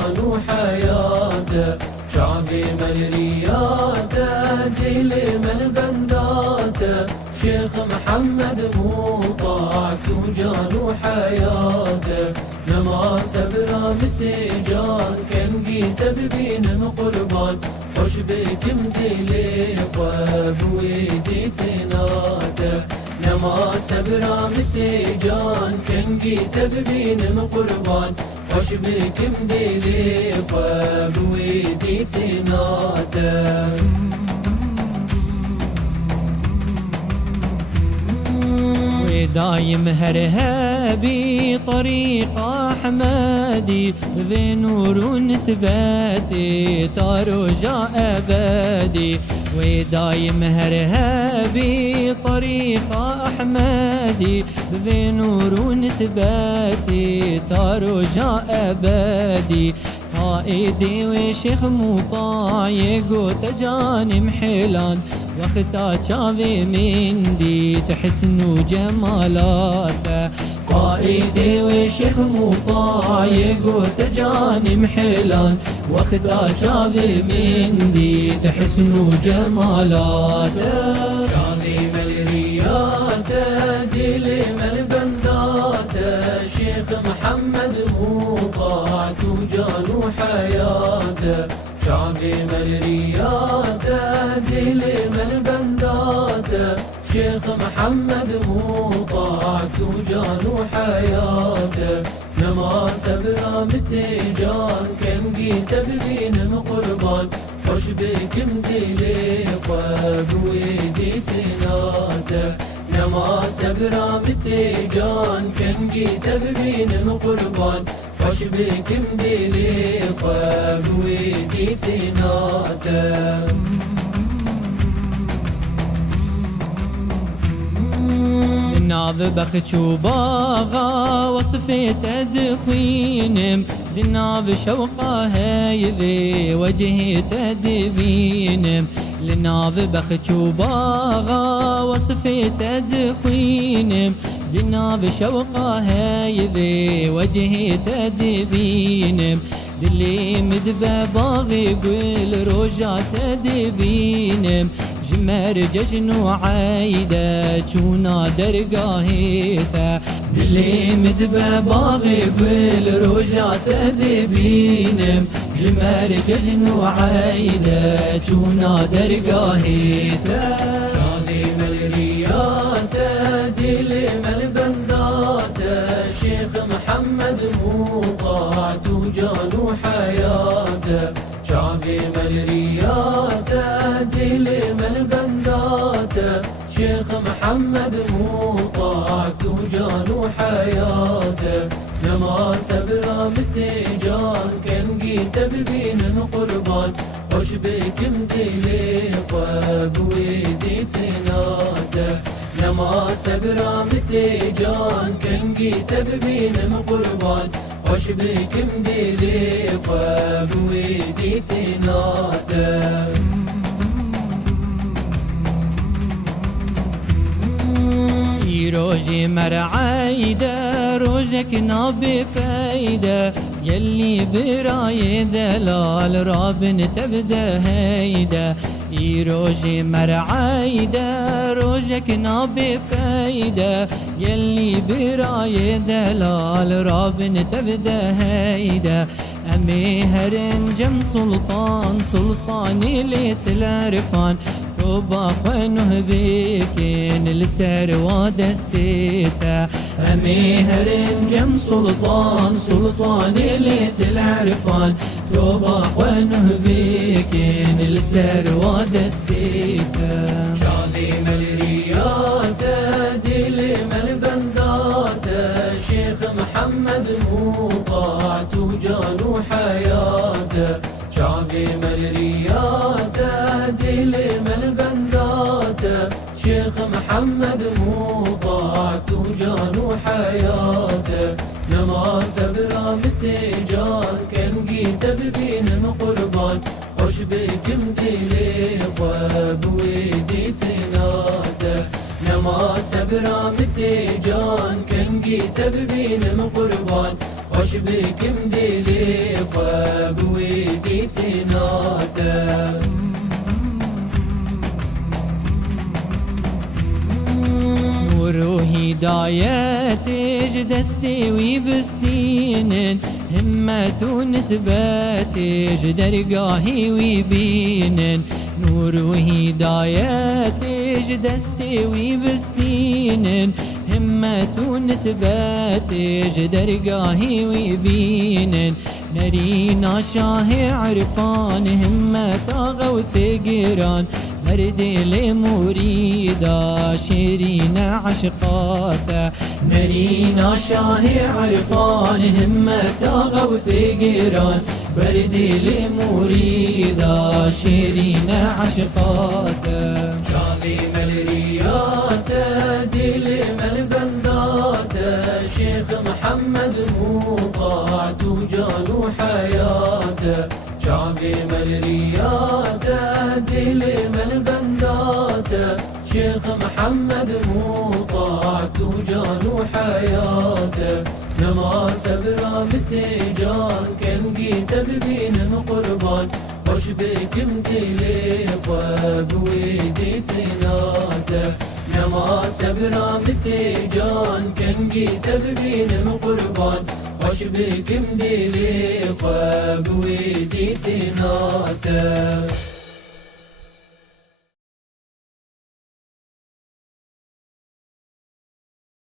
جان وحياته، شعبي من رياته دل من بنداته، شيخ محمد مو طاعته جان وحياته، نماس برامتجان كان جيت ببين قربان، خوش بك مدلي وبويدي تناته، نماس برامتجان كان جيت ببين قربان، خوش بك مدلي وبويدي تناته. دايم هرهابي طريق أحمدي، ذي نور نسباتي ترجع أبدي، ودايم هرهابي طريق أحمدي، ذي نور نسباتي ترجع أبدي، قائدي وشيخ مطايق وتجاني محلان، واختها شافي من دي تحسن جمالاته، قائدي وشيخ مطايق وتجاني محلان، واختها شافي من دي تحسن جمالاته، شافي من رياته دل من بنداته، شيخ محمد مو طاعته جان وحياته، شعبي من رياته دل من بنداته، شيخ محمد مو طاعته جان وحياته، نماس برامتجان كان جيت ببين قربان، خوش بك مدلي وبويدي تناته، نماس برامتجان كان جيت ببين قربان، خوش بك مدلي وبويدي تناته. ناظ بخت وباغا وصفي تدخينم، دناظ شوقه هيذي وجهي تدبينم، لناظ بخت وباغا وصفي تدخينم، دناظ شوقه هيذي وجهي تدبينم، دلي مدبه باغي يقول رجع تدبينم، جمر ججن وعايدة شونا درقاهيته، دلي مدبه باغي يقول رجع تدبينم، جمر ججن وعايدة شونا درقاهيته، شادي من رياته دل من بنداته، شيخ محمد مو طاعته جان وحياته، شعبي من رياته دل من بنداته، شيخ محمد مو طاعته جان وحياته، نماس برامتجان كان جيت ببين قربان، خوش بك مدلي وبويدي تناته، نماس برامتجان كان جيت ببين قربان، خوش بك مدلي وبويدي تناته. روجي مرعايدة روجك نابي فايدة، يلي براي دلال رابن تبدا هيدا، روجي مرعايدة روجك نابي فايدة، يلي براي دلال رابن تبدا هيدا، أمي هرنجم سلطان سلطاني ليت العرفان، توبا خنه بيكين السر ودستيتا، أمي هرنجم سلطان سلطاني ليت العرفان، توبا خنه بيكين السر ودستيتا، شادي من رياته دل من بنداته، شيخ محمد مو طاعته جان وحياته، شعبي من رياته دل من بنداته، شيخ محمد مو طاعته جان وحياته، نماس برامتجان كان جيت ببين قربان، خوش بك مدلي وبويدي تناته، نماس برامتجان كان جيت ببين قربان، خوش بك مدلي هدايتش دستي ويبستين همة ونسباتش درقاهي ويبين نور وهدايتش دستي ويبستين همة ونسباتش درقاهي ويبين نرينا شاه عرفان همة غوث قران مردي لمريدا شيرين عشقاته نرينا شاه عرفان همة غوث قران بردي لمريدا شيرين عشقاته شامي ملرياته دل ملبنداته شيخ محمد موقع تجال حياته شعبي ملرياته دل ملبنداته شيخ محمد موقع تجال حياته نما سبرا بتجان كان جيت ببين قربان وش بكم دلي وبويدي تناته نما سبرا بتجان كان جيت ببين قربان وش بكم دلي وبويدي تناته